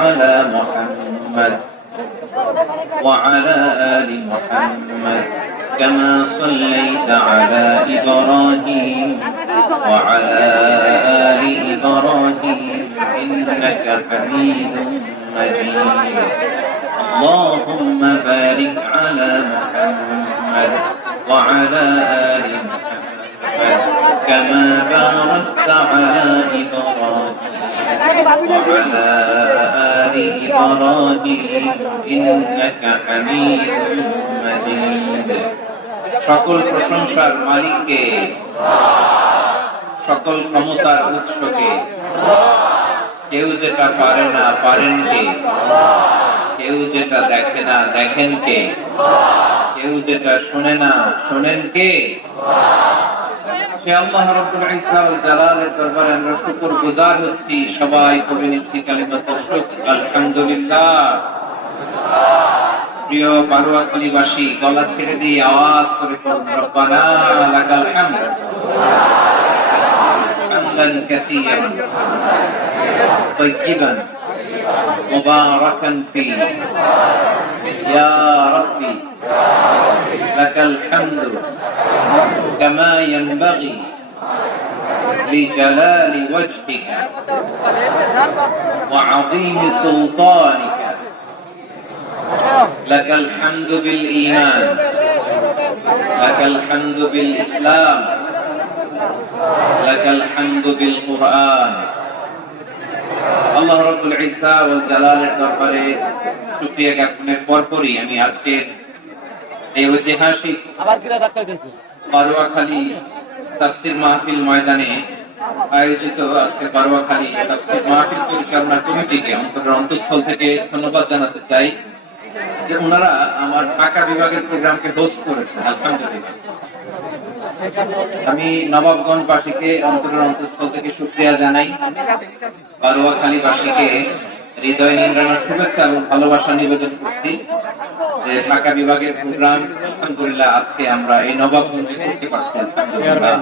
على محمد وعلى آل محمد كما صليت على إبراهيم وعلى آل إبراهيم إنك حميد مجيد اللهم بارك على محمد وعلى آل محمد كما باركت على إبراهيم وعلى آل إبراهيم إنك حميد مجيد সকল প্রশংসার মালিককে, সকল ক্ষমতার উৎসকে, কেউ যেটা পারে না পারেন কে, কেউ যেটা দেখে না দেখেন কে, কেউ যেটা শোনে না শোনেন কে? সে আল্লাহ রাব্বুল ইজ্জা ওয়াল জালালের দরবারে আমরা শুকরগুজার হচ্ছি। সবাই পড়ে নিচ্ছি কালিমাতুশ শুকর, আলহামদুলিল্লাহ। প্রিয় বারুয়াখালীবাসী, গলা ছেড়ে দিয়ে আওয়াজ করে পড়ুন, রব্বানা লাকাল হামদ হামদান কাসীরান তাইয়িবান মুবারাকান ফি ইয়া রাব্বি লাকাল হামদু কামা ইয়ানবাগি লিজালালি ওয়াজহিকা ওয়া আযীমি সুলতানিকা لك الحمد بالإيمان لك الحمد بالإسلام لك الحمد بالقرآن আল্লাহ রাব্বুল ইজ্জা ওয়াল জালালের দরবারে শুকরিয়া জ্ঞাপনের পরপরই আমি আজকে এই ঐতিহাসিক বারুয়াখালী তাফসীর মাহফিল ময়দানে আয়োজিত আজকের বারুয়াখালী তাফসীর মাহফিল পরিচালনা কমিটিকে অন্তরের অন্তঃস্থল থেকে ধন্যবাদ জানাতে চাই যে ওনারা আমার ঢাকা বিভাগের প্রোগ্রামকে হোস্ট করেছেন। আলহামদুলিল্লাহ, আমি নবাবগঞ্জবাসীকে অন্তরের অন্তঃস্থল থেকে শুকরিয়া জানাই। বারুয়াখালীবাসীকে হৃদয় নিংড়ানোর শুভেচ্ছা এবং ভালোবাসা নিবেদন করছি যে ঢাকা বিভাগের প্রোগ্রাম আলহামদুলিল্লাহ আজকে আমরা এই নবাবগঞ্জে করতে পারছি। আলহামদুলিল্লাহ,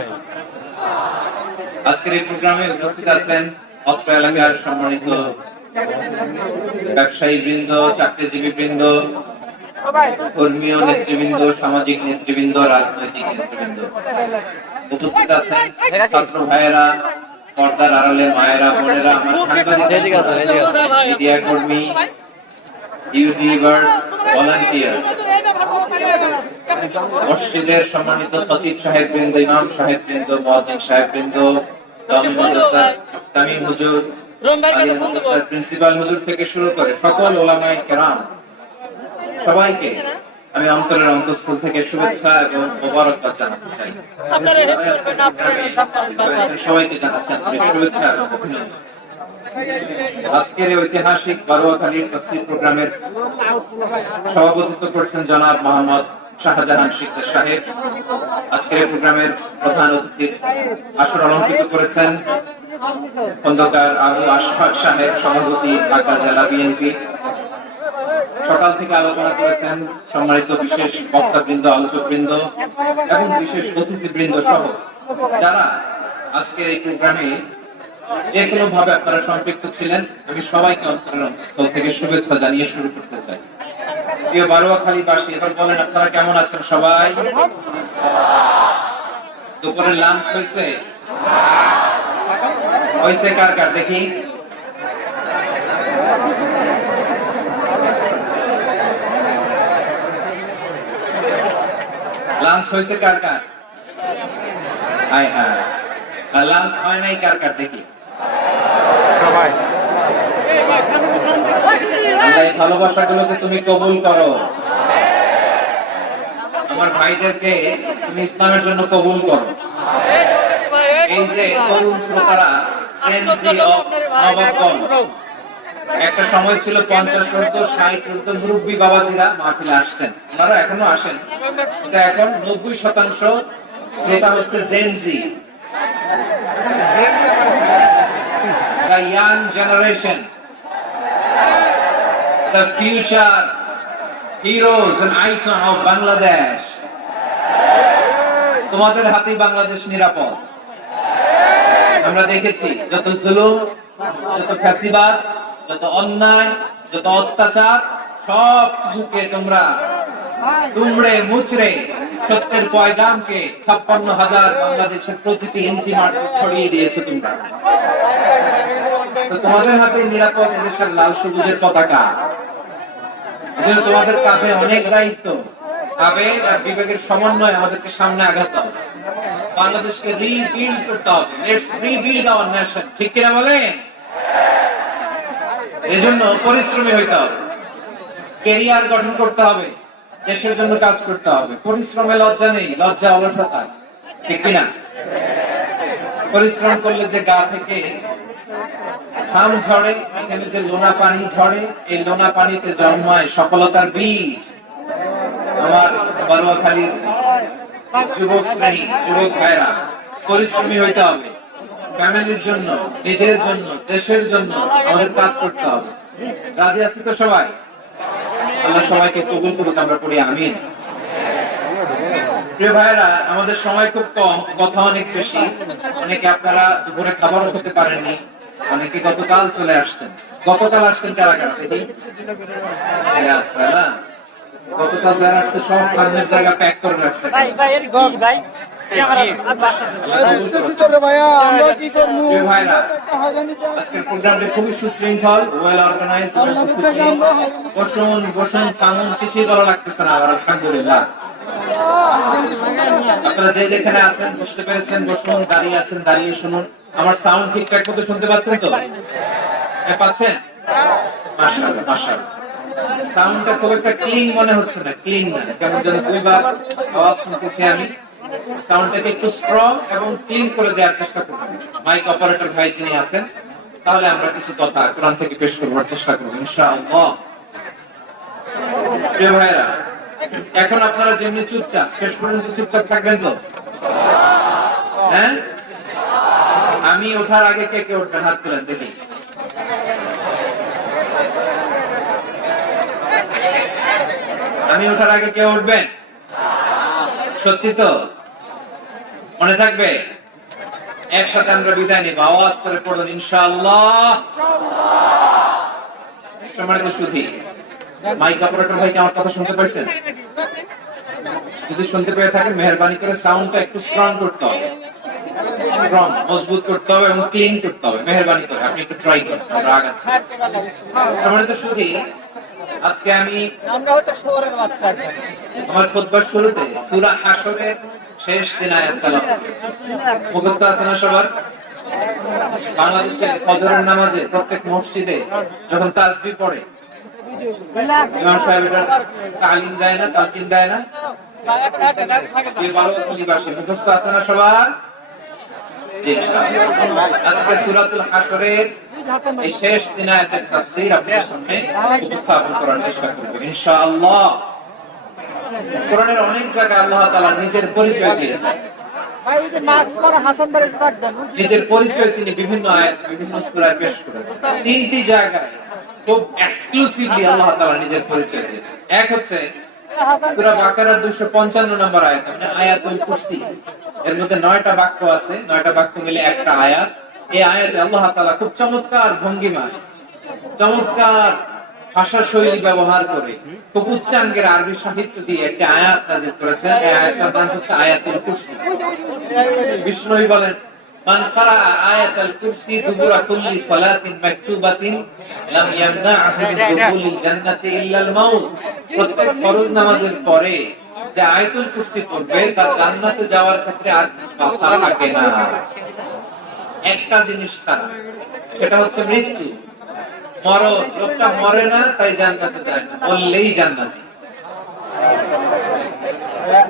আজকের এই প্রোগ্রামে উপস্থিত আছেন অত্র এলাকার সম্মানিত ব্যবসায়ী বৃন্দ, চাকরিজীবী বৃন্দ, ধর্মীয় নেতৃবৃন্দ, সামাজিক নেতৃবৃন্দ, রাজনৈতিক নেতৃবৃন্দ। উপস্থিত আছেন ছাত্র ভাইয়েরা, পর্দার আড়ালে মায়েরা, বোনেরা, আমার মিডিয়া কর্মী, ইউটিউবার্স, ভলান্টিয়ার্স, মসজিদের সম্মানিত খতিব সাহেব বৃন্দ, ইমাম সাহেব বৃন্দ, মুয়াজ্জিন সাহেব বৃন্দ, তামিম হুজুর, প্রিন্সিপাল হুজুর থেকে শুরু করে সকল ওলামায়ে কেরাম, সবাইকে আমি অন্তরের অন্তঃস্থল থেকে শুভেচ্ছা এবং মোবারকবাদ জানাতে চাই। সবাইকে জানাচ্ছি আন্তরিক শুভেচ্ছা এবং অভিনন্দন। আজকের এই ঐতিহাসিক বারুয়াখালীর তাফসীর প্রোগ্রামের সভাপতিত্ব করছেন জনাব মোহাম্মদ শাহজাহান শিকদার সাহেব। আজকের এই প্রোগ্রামের প্রধান অতিথির আসর অলঙ্কৃত করেছেন খন্দকার আবু আশফাক সাহেব, সভাপতি ঢাকা জেলা বিএনপি। সকাল থেকে আলোচনা করেছেন সম্মানিত বিশেষ বক্তাবৃন্দ, আলোচকবৃন্দ এবং বিশেষ অতিথিবৃন্দ সহ যারা আজকের এই প্রোগ্রামে যে কোনো ভাবে আপনারা সম্পৃক্ত ছিলেন। আমি সবাইকে অন্তরের অন্তঃস্থল থেকে শুভেচ্ছা জানিয়ে শুরু করতে চাই। প্রিয় বারুয়াখালীবাসী, এবার বলেন আপনারা কেমন আছেন সবাই? দুপুরের লাঞ্চ হয়েছে? হয়েছে কার কার দেখি? লাঞ্চ হয়েছে কার কার? হাই হ্যাঁ, লাঞ্চ হয় নাই কার কার দেখি? সবাই। আল্লাহ এই ভালোবাসাগুলোকে তুমি কবুল করো। আমার ভাইদেরকে তুমি ইসলামের জন্য কবুল করো। এই যে তরুণ শ্রোতারা, একটা সময় ছিল 50, 70, 60 মুরব্বী বাবাজিরা মাহফিলে আসতেন, ওনারা এখনো আসেন, কিন্তু এখন 90% শ্রোতা হচ্ছে Gen Z, the young generation, the future heroes and icon of Bangladesh. তোমাদের হাতেই বাংলাদেশ নিরাপদ। আমরা দেখেছি যত জুলুম, যত ফ্যাসিবাদ, যত অন্যায়, যত অত্যাচার, সব কিছুকে তোমরা তুমড়ে মুচড়ে সত্যের পয়গামকে 56,000 বাংলাদেশের প্রতিটি ইঞ্চি মাটিতে ছড়িয়ে দিয়েছো তোমরা। তো তোমাদের হাতে নিরাপদ এদেশের লাল সবুজের পতাকা। এজন্য তোমাদের কাঁধে অনেক দায়িত্ব। আবেগ আর বিবেকের সমন্বয় আমাদেরকে সামনে আগাতে হবে। বাংলাদেশকে রিবিল্ড করতে হবে। Let's rebuild hour nation. ঠিক কিনা বলে? এজন্য পরিশ্রমী হইতে হবে, ক্যারিয়ার গঠন করতে হবে, দেশের জন্য কাজ করতে হবে। পরিশ্রমে লজ্জা নেই, লজ্জা অলসতা। ঠিক কিনা? পরিশ্রম করলে যে গা থেকে ঘাম ঝরে, এখানে যে লোনা পানি ঝরে, এই লোনা পানিতে জন্মায় সফলতার বীজ। আমার বারোয়াখালীর যুবক শ্রেণী, যুবক ভাইরা, পরিশ্রমী হইতে হবে। ফ্যামিলির জন্য, নিজের জন্য, দেশের জন্য আমাদের কাজ করতে হবে। রাজি আছি তো সবাই? আল্লাহ সবাইকে কবুল করুক, আমরা পড়ি আমিন। প্রিয় ভাইরা, আমাদের সময় খুব কম, কথা অনেক বেশি। অনেকে আপনারা দুপুরে খাবারও খেতে পারেননি, অনেকে গতকাল চলে আসছেন। গতকাল আসছেন যারা কারা দেখি, গতকাল যারা আসছে সব সামনের জায়গা প্যাক করে রাখছে। আজকের প্রোগ্রামটা খুবই সুশৃঙ্খল, ওয়েল অর্গানাইজড, বসুন বসুন থামুন কিছুই বলা লাগতেছে না। আলহামদুলিল্লাহ, আপনারা যে যেখানে আছেন বসতে পেরেছেন বসুন, দাঁড়িয়ে আছেন দাঁড়িয়ে শুনুন। আমার সাউন্ড ঠিকঠাক মতো শুনতে পাচ্ছেন তো? পাচ্ছেন? মাশাআল্লাহ মাশাআল্লাহ। সাউন্ডটা খুব একটা ক্লিন মনে হচ্ছে না, ক্লিন না, কেমন যেন দুইবার আওয়াজ শুনতেছি আমি। সাউন্ডটাকে একটু স্ট্রং এবং ক্লিন করে দেওয়ার চেষ্টা করব। মাইক অপারেটর ভাই যিনি আছেন, তাহলে আমরা কিছু কথা কোরআন থেকে পেশ করবার চেষ্টা করব ইনশাআল্লাহ। প্রিয় ভাইরা, এখন আপনারা যেমনি চুপচাপ, শেষ পর্যন্ত চুপচাপ থাকবেন তো? হ্যাঁ, আমি ওঠার আগে কে কে উঠবেন হাত তুলেন দেখি। আমি ওঠার আগে কে উঠবেন? সত্যি তো? মনে থাকবে? একসাথে আমরা বিদায় নিব, আওয়াজ করে পড়ুন ইনশাআল্লাহ। সম্মানিত সুধী, মাইক অপারেটর ভাই কি আমার কথা শুনতে পাচ্ছেন? যদি শুনতে পেয়ে থাকেন মেহেরবানি করে সাউন্ডটা একটু স্ট্রং করতে হবে, স্ট্রং মজবুত করতে হবে এবং ক্লিন করতে হবে। মেহেরবানি করে আপনি একটু ট্রাই করুন, আমরা আগাচ্ছি। সম্মানিত সুধী, আজকে আমি আমার খুতবার শুরুতে সূরা হাশরের শেষ 3 আয়াত তেলাওয়াত করেছি। মুখস্থ আছে না সবার? বাংলাদেশে ফজরের নামাজে প্রত্যেক মসজিদে যখন তাসবিহ পড়ে ইমাম সাহেব এটা তালিম দেয় না, তালকিন দেয় না? এই 12 খলিবাসী মুখস্থ আছে না সবার? আজকে সূরাতুল হাশরের এই শেষ 3 আয়াতের তাফসীর আপনাদের সামনে উপস্থাপন করার চেষ্টা করব ইনশাআল্লাহ। কোরআনের অনেক জায়গায় আল্লাহ তাআলা নিজের পরিচয় দিয়েছেন। নিজের পরিচয় তিনি বিভিন্ন আয়াত, বিভিন্ন সূরায় পেশ করেছেন। 3টি জায়গায় খুব এক্সক্লুসিভলি আল্লাহ তাআলা নিজের পরিচয় দিয়েছেন। এক হচ্ছে সূরা বাকারার 255 নম্বর আয়াত, মানে আয়াতুল কুরসি। এর মধ্যে 9টা বাক্য আছে, 9টা বাক্য মিলে একটা আয়াত। এই আয়াতে আল্লাহ তাআলা খুব চমৎকার ভঙ্গিমায়, চমৎকার ভাষা শৈলী ব্যবহার করে, খুব উচ্চাঙ্গের আরবি সাহিত্য দিয়ে একটা আয়াত নাযিল করেছেন। এই আয়াতটার নাম হচ্ছে আয়াতুল কুরসি। বিষ্ণু বলেন, মান ক্বারা আয়াতুল কুরসি দুবুরা কুল্লি সালাতিন মাকতুবাতিন লাম ইয়ামনাহু মিন দুখুলিল জান্নাতি ইল্লাল মাউত। প্রত্যেক ফরজ নামাজের পরে যে আয়াতুল কুরসি পড়বে তার জান্নাতে যাওয়ার ক্ষেত্রে আর বাধা থাকে না, একটা জিনিস ছাড়া, সেটা হচ্ছে মৃত্যু, মরণ। লোকটা মরে না তাই জান্নাতে যায় না, বললেই জান্নাতি।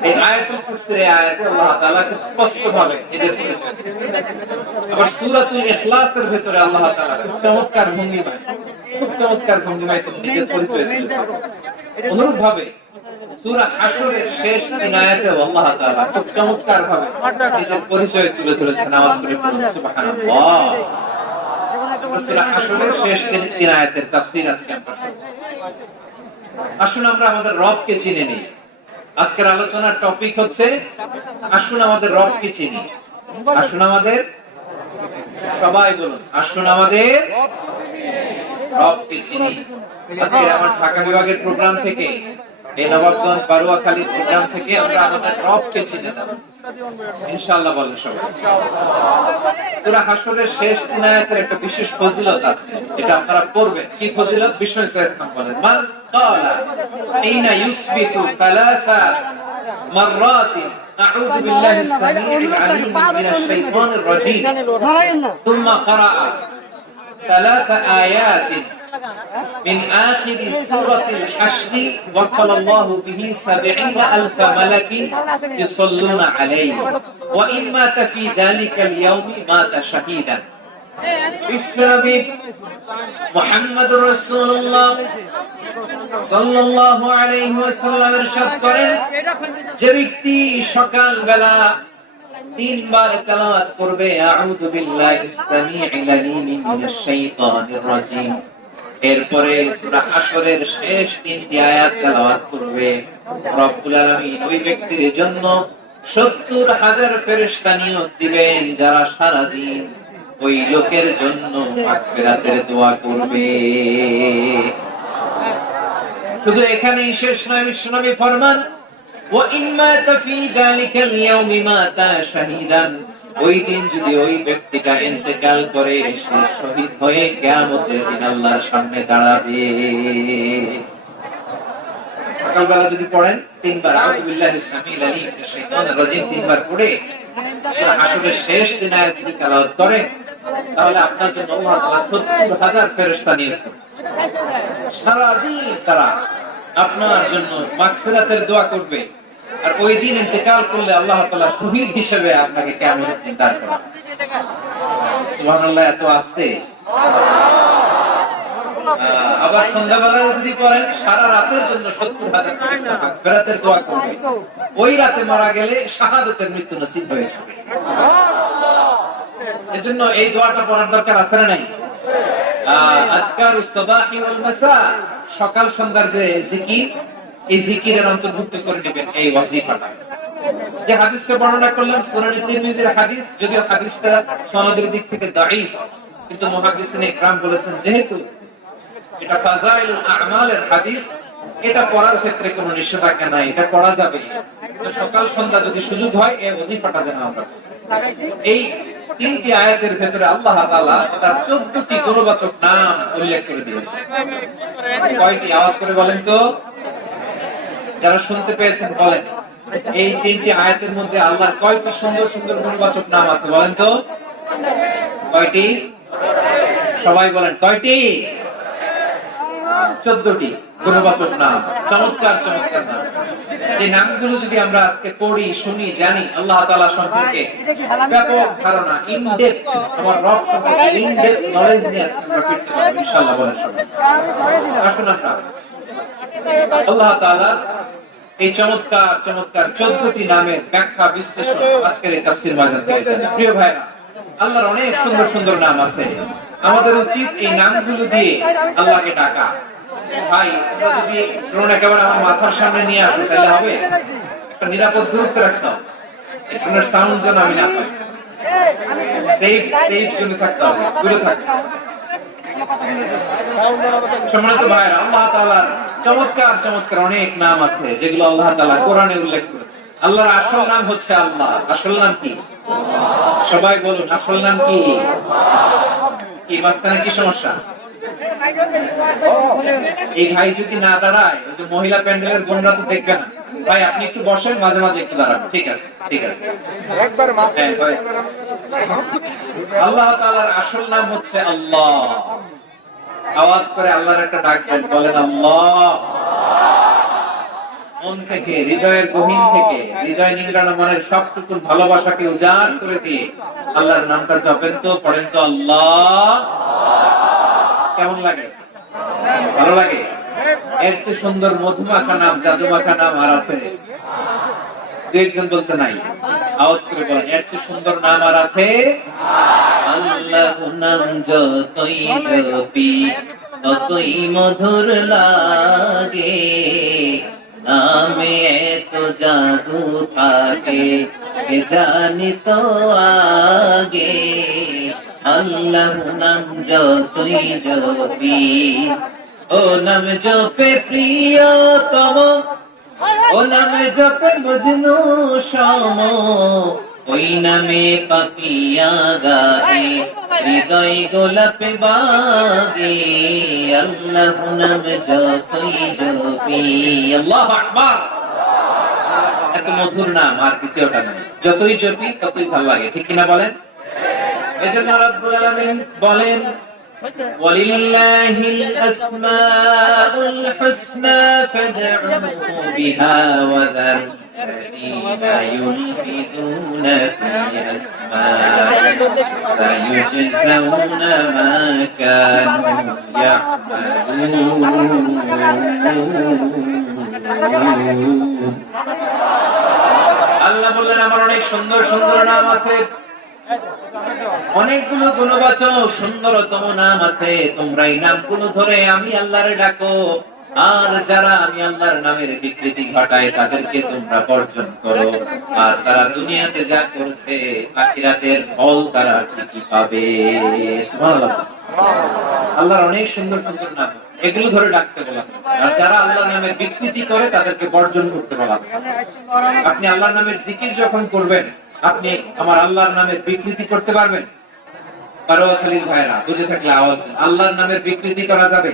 এই আয়াতুল কুরসির এই আয়াতে আল্লাহ তাআলা খুব স্পষ্টভাবে নিজের পরিচয় দিয়েছেন। আবার সূরাতুল ইখলাসের ভিতরে আল্লাহ তাআলা খুব চমৎকার ভঙ্গিমায়, খুব চমৎকার ভঙ্গিমায় নিজের পরিচয় দিয়েছেন। অনুরূপভাবে সূরা হাশরের শেষ 3 আয়াতে আল্লাহ তাআলা খুব চমৎকার ভাবে নিজের পরিচয় তুলে ধরেছেন। আওয়াজ করে পড়ুন সুবহানাল্লাহ। সূরা হাশরের শেষ 3 আয়াতের তাফসীর আজকে আমরা শুনব। আসুন আমরা আমাদের রবকে চিনে নিই। আজকের আলোচনার টপিক হচ্ছে আসুন আমাদের রবকে চিনি। আসুন আমাদের, সবাই বলুন, আসুন আমাদের রবকে চিনি। আজকে আমার ঢাকা বিভাগের প্রোগ্রাম থেকে, এই নবাবগঞ্জ বারুয়াখালীর প্রোগ্রাম থেকে আমরা আমাদের রবকে চিনে যাব ইনশাআল্লাহ। বলেন সবাই। সূরা হাশরের শেষ 3 আয়াতের একটা বিশেষ ফজিলত আছে, এটা আপনারা পড়বেন। কি ফজিলত? বিষ্ণু ইসলাম বলেন, মান ক্বালা হিনা ইউসবিহু সালাসা মাররাতিন আউযু বিল্লাহিস সামিউল আলীম মিনাশ শাইতানির রাজীম সুম্মা ক্বারা ثلاث آيات من آخر سورة الحشر وقال الله به 70,000 ملك يصلون عليه وإن مات في ذلك اليوم مات شهيدا। বিশ্বনবী মুহাম্মদুর রাসূলুল্লাহ সাল্লাল্লাহু আলাইহি ওয়াসাল্লাম ইরশাদ করেন, যে ব্যক্তি সকাল বেলা 3 বার তেলাওয়াত করবে আউযু বিল্লাহিস সামিউল আলীম মিনাশ শাইতানির রাজীম, এরপরে সূরা হাশরের শেষ 3টি আয়াত তেলাওয়াত করবে, রব্বুল আলামিন ওই ব্যক্তির জন্য 70,000 ফেরেশতা নিয়োগ দিবেন যারা সারা দিন ওই লোকের জন্য মাগফিরাতের দোয়া করবে। শুধু এখানেই শেষ নয়, বিশ্বনবী ফরমান, وَإِنْ مَاتَ فِي ذَلِكَ الْيَوْمِ مَاتَ شَهِيدًا, ওই দিন যদি ওই ব্যক্তিটা ইন্তেকাল করে সে শহীদ হয়ে কিয়ামতের দিন আল্লাহর সামনে দাঁড়াবে। সকালবেলা যদি পড়েন 3 বার আউযু বিল্লাহিস সামিউল আলীম মিনাশ শাইতানির রাজীম 3 বার পড়ে সূরা হাশরের শেষ 3 আয়াত যদি তেলাওয়াত করেন, তাহলে আপনার জন্য আল্লাহ তাআলা 70,000 ফেরেশতা নিয়োগ করবেন। সারা দিন তারা আপনার জন্য মাগফিরাতের দোয়া করবে, আর ওই দিন ইন্তেকাল করলে আল্লাহ তাআলা শহীদ হিসেবে আপনাকে কিয়ামতের দিন দাঁড় করাবেন। সুবহানাল্লাহ, এত আস্তে। আবার সন্ধ্যাবেলা যদি পড়েন, সারা রাতের জন্য 70,000 ফেরেশতা মাগফিরাতের দোয়া করবে, ওই রাতে মারা গেলে শাহাদাতের মৃত্যু নসিব হয়ে যাবে। এজন্য এই দোয়াটা পড়ার দরকার আছে না নাই? আযকারুস সাবাহি ওয়াল মাসা, সকাল সন্ধ্যার যে জিকির, এই জিকিরের অন্তর্ভুক্ত করে নেবেন এই ওয়াজিফাটা। যে হাদিসটা বর্ণনা করলাম সুনানে তিরমিজির হাদিস, যদিও হাদিসটা সনদের দিক থেকে দাঈফ, কিন্তু মুহাদ্দিসিনে ইকরাম বলেছেন যেহেতু এটা ফাযাইলুল আ'মালের হাদিস, এটা পড়ার ক্ষেত্রে কোনো নিষেধাজ্ঞা নাই, এটা পড়া যাবে। তো সকাল সন্ধ্যা যদি সুযোগ হয় এই ওয়াজিফাটা যেন আমরা এই 3টি আয়াতের ভেতরে আল্লাহ তাআলা তার 14টি গুণবাচক নাম উল্লেখ করে দিয়েছেন। কয়টি? আওয়াজ করে বলেন তো, যারা শুনতে পেয়েছেন বলেন। এই 3টি আয়াতের মধ্যে আল্লাহর কয়টি সুন্দর সুন্দর গুণবাচক নাম আছে বলেন তো? কয়টি? সবাই বলেন কয়টি? 14টি গুণবাচক নাম, চমৎকার চমৎকার নাম। এই নামগুলো যদি আমরা আজকে পড়ি, শুনি, জানি, আল্লাহ তাআলা সম্পর্কে ব্যাপক ধারণা, ইনডেপথ, আমার রব সম্পর্কে ইনডেপথ নলেজ নিয়ে আজকে আমরা ফিরতে পারবো ইনশাআল্লাহ। বলেন সবাই। আসুন আমরা আল্লাহ তাআলা এই চমৎকার চমৎকার 14টি নামের ব্যাখ্যা বিশ্লেষণ আজকের এই তাফসীর মাহফিল থেকে জানি। প্রিয় ভাইরা, আল্লাহর অনেক সুন্দর সুন্দর নাম আছে, আমাদের উচিত এই নামগুলো দিয়ে আল্লাহকে ডাকা। ভাই, যদি ড্রোন একেবারে আমার মাথার সামনে নিয়ে আসো তাহলে হবে? একটা নিরাপদ দূরত্ব রাখতে হবে, এই ড্রোনের সাউন্ড যেন আমি না পাই, সেফ জোনে থাকতে হবে, দূরে থাকতে হবে। সম্মানিত ভাইরা, আল্লাহ তাআলার চমৎকার চমৎকার অনেক নাম আছে যেগুলো আল্লাহ তাআলা কোরআনে উল্লেখ করেছে। আল্লাহর আসল নাম হচ্ছে আল্লাহ। আসল নাম কি? সবাই বলুন, আসল নাম কি? কি মাঝখানে কি সমস্যা? এই ভাই যদি না দাঁড়ায়, ওই যে মহিলা প্যান্ডেলের বোনরা তো দেখবে না। ভাই আপনি একটু বসেন, মাঝে মাঝে একটু দাঁড়ান। ঠিক আছে, ঠিক আছে। আল্লাহ তাআলার আসল নাম হচ্ছে আল্লাহ। আওয়াজ করে আল্লাহর একটা ডাক দেন, বলেন আল্লাহ। মন থেকে, হৃদয়ের গহীন থেকে, হৃদয় নিংড়ানো মনের সবটুকু ভালোবাসাকে উজাড় করে দিয়ে আল্লাহর নামটা জপেন তো, পড়েন তো আল্লাহ। কেমন লাগে? ভালো লাগে? এর চেয়ে সুন্দর মধুমাখা নাম, জাদুমাখা নাম আর আছে? দু একজন বলছে নাই। আওয়াজ করে বলেন, এর চেয়ে সুন্দর নাম আর আছে? আল্লাহ নাম যতই জপি ততই মধুর লাগে, নামে এত জাদু থাকে এ জানি তো আগে, আল্লাহ নাম যতই জপি, ও নাম জপে প্রিয়তম, ও নামে জপে মজনু সম, ওই নামে পাপিয়া গায়ে হৃদয় গোলাপে বাগে। আল্লাহ নাম যতই জপি, আল্লাহু আকবার। এত মধুর নাম আর দ্বিতীয়টা নাই, যতই জপি ততই ভালো লাগে, ঠিক কিনা বলেন? এজন্য রব্বুল আলামিন বলেন, ওয়ালিল্লাহিল আসমাউল হুসনা ফাদউহু বিহা ওয়া যারুল্লাযীনা ইউলহিদুনা ফি আসমাইহি সায়ুজজাউনা মা কানু ইয়া'মালুন। আল্লাহ বললেন, আমার অনেক সুন্দর সুন্দর নাম আছে, অনেকগুলো গুণবাচক সুন্দরতম নাম আছে, তোমরা এই নামগুলো ধরে আমি আল্লাহরে ডাকো। আর যারা আমি আল্লাহর নামের বিকৃতি ঘটায় তাদেরকে তোমরা বর্জন করো। আর তারা দুনিয়াতে যা করছে আখিরাতের ফল তারা ঠিকই পাবে। সুবহানাল্লাহ। আল্লাহর অনেক সুন্দর সুন্দর নাম, এগুলো ধরে ডাকতে বলা। আর যারা আল্লাহর নামের বিকৃতি করে তাদেরকে বর্জন করতে বলা। আপনি আল্লাহর নামের জিকির যখন করবেন, আপনি আমার আল্লাহর নামের বিকৃতি করতে পারবেন? বারোয়াখালীর ভাইরা বুঝে থাকলে আওয়াজ দেন। আল্লাহর নামের বিকৃতি করা যাবে?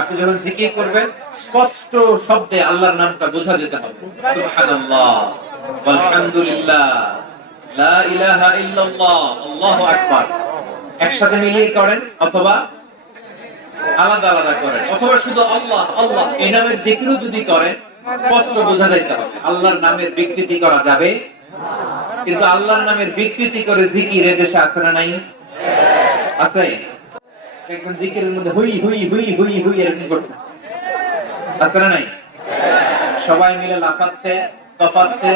আপনি যখন জিকির করবেন স্পষ্ট শব্দে আল্লাহর নামটা বোঝা যেতে হবে। সুবহানাল্লাহ, আলহামদুলিল্লাহ, লা ইলাহা ইল্লাল্লাহ, আল্লাহু আকবার। একসাথে মিলিয়ে করেন অথবা আলাদা আলাদা করেন, অথবা শুধু আল্লাহ আল্লাহ এই নামের জিকিরও যদি করেন স্পষ্ট বোঝা যাইতে হবে। আল্লাহর নামের বিকৃতি করা যাবে? কিন্তু আল্লাহর নামের বিকৃতি করে জিকির এদেশে আছে না নাই? আছে। একজন জিকিরের মধ্যে হুই হুই হুই হুই হুই এরকম করতেছে, আছে না নাই? সবাই মিলে লাফাচ্ছে, তফাচ্ছে,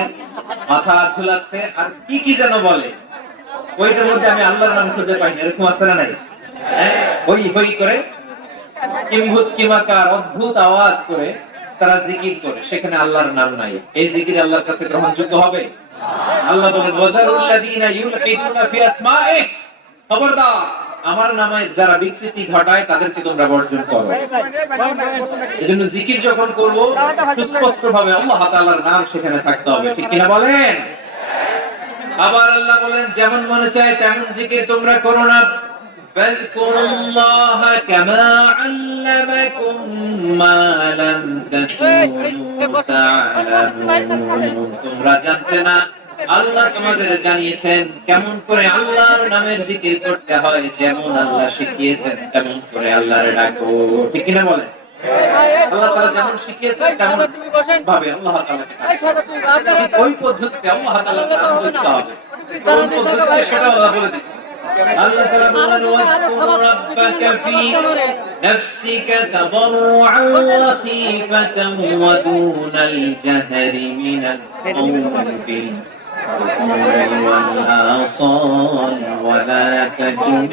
মাথা ঝুলাচ্ছে, আর কি কি যেন বলে, ওইটার মধ্যে আমি আল্লাহর নাম খুঁজে পাইনি, এরকম আছে না নাই? হই হই করে কিম্ভূত কিমাকার অদ্ভুত আওয়াজ করে তারা জিকির করে, সেখানে আল্লাহর নাম নাই। এই জিকির আল্লাহর কাছে গ্রহণযোগ্য হবে? আল্লাহ বলেন, ওয়াযারুল্লাযীনা ইউলহিদুনা ফি আসমাইহি, খবরদার আমার নামে যারা বিকৃতি ঘটায় তাদেরকে তোমরা বর্জন করো। এজন্য জিকির যখন করব সুস্পষ্টভাবে আল্লাহ তাআলার নাম সেখানে থাকতে হবে, ঠিক কিনা বলেন? আবার আল্লাহ বলেন, যেমন মনে চায় তেমন জিকির তোমরা করো না। ফাযকুরুল্লাহা কামা আল্লামাকুম মা লাম তাকুনু তা'লামুন। তোমরা জানতে না, আল্লাহ তোমাদের জানিয়েছেন কেমন করে আল্লাহর নামের জিকির করতে হয়, যেমন আল্লাহ শিখিয়েছেন তেমন করে আল্লাহর ডাকো, ঠিক কিনা বলেন? আল্লাহ তাআলা যেমন শিখিয়েছেন তেমন ভাবে আল্লাহ তাআলাকে ডাকো। ওই পদ্ধতিতে আল্লাহ তাআলার নাম ধরতে হবে, কোন পদ্ধতিতে সেটা আল্লাহ বলে দিচ্ছেন। আল্লাহ তাআলা বলেন, ওয়াজকুর রাব্বাকা ফি নাফসিকা তাদাররুআন ওয়া খীফাতান ওয়া দুনাল জাহরি মিনাল কওলি বিল والآصال ولا تكن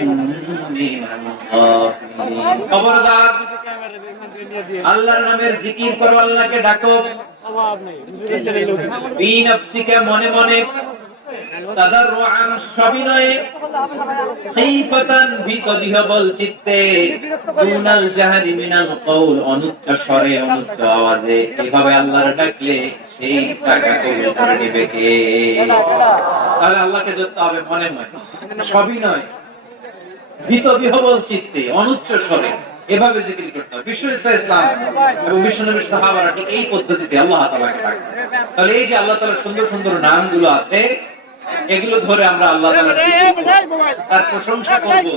من الغافلين। খবরদার আল্লাহর নামের জিকির করো, আল্লাহকে ডাকো। বিনফসিকা মনে মনে, তাদাররুআন সবিনয়ে, খীফাতান ভীত বিহ্বল চিত্তে, দুনাল জাহরি মিনাল কওল অনুচ্চ স্বরে অনুচ্চ আওয়াজে। এভাবে আল্লাহর ডাকলে সেই টাকা কবুল করে নেবে কে? তাহলে আল্লাহকে ধরতে হবে মনে নয়, সবিনয়, ভীত বিহ্বল চিত্তে, অনুচ্চ স্বরে, এভাবে জিকির করতে হবে। বিশ্ব ইসলাম এবং বিশ্বনবীর সাহাবারা ঠিক এই পদ্ধতিতে আল্লাহ তাআলাকে ডাকতেন। তাহলে এই যে আল্লাহ তাআলার সুন্দর সুন্দর নামগুলো আছে, এগুলো ধরে আমরা আল্লাহ তাআলার জিকির করব, তার প্রশংসা করব,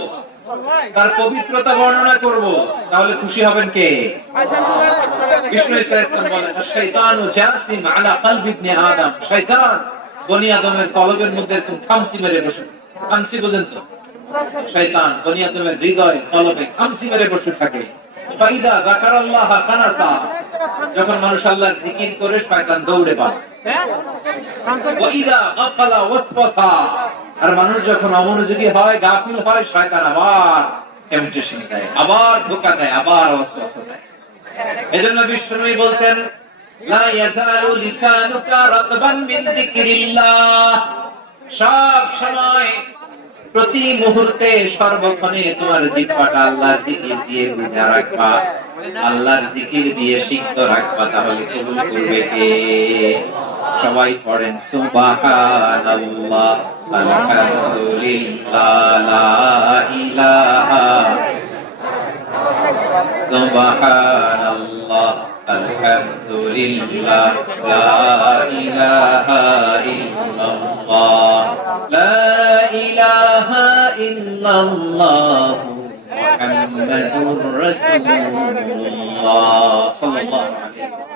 তার পবিত্রতা বর্ণনা করব, তাহলে খুশি হবেন কে? বিষ্ণু ইসলাম বলেন, আশ-শাইতানু জাসিম আলা কলবি ইবনে আদম। শয়তান বনি আদমের কলবের মধ্যে এরকম খামচি মেরে বসে। খামচি বুঝেন তো? শয়তান বনি আদমের হৃদয় কলবে খামচি মেরে বসে থাকে। ফাইদা যাকারাল্লাহ খানাসা, যখন মানুষ আল্লাহর জিকির করে শয়তান দৌড়ে পালায়। ওয়াইদা গাফালা ওয়াসওয়াসা, আর মানুষ যখন অমনোযোগী হয়, গাফিল হয়, শয়তান আবার টেম্পটেশন দেয়, আবার ধোঁকা দেয়, আবার ওয়াসওয়াসা দেয়। এজন্য বিশ্বনবী বলতেন, লা ইয়াজালু লিসানুকা রাতবান মিন যিকরিল্লাহ, সব সময় প্রতি মুহূর্তে সর্বক্ষণে তোমার জিহ্বাটা আল্লাহর জিকির দিয়ে বুঝা রাখবা, আল্লাহর জিকির দিয়ে সিক্ত রাখবা, তাহলে কবুল করবে কে? সবাই পড়েন সুবহানাল্লাহ, আলহামদুলিল্লাহ, লা ইলাহা, সুবহানাল্লাহ, আলহামদুলিল্লাহ, লা ইলাহা ইল্লাল্লাহ, লা ইলাহা ইল্লাল্লাহ, মুহাম্মাদুর রাসূলুল্লাহ সাল্লাল্লাহু আলাইহি ওয়াসাল্লাম।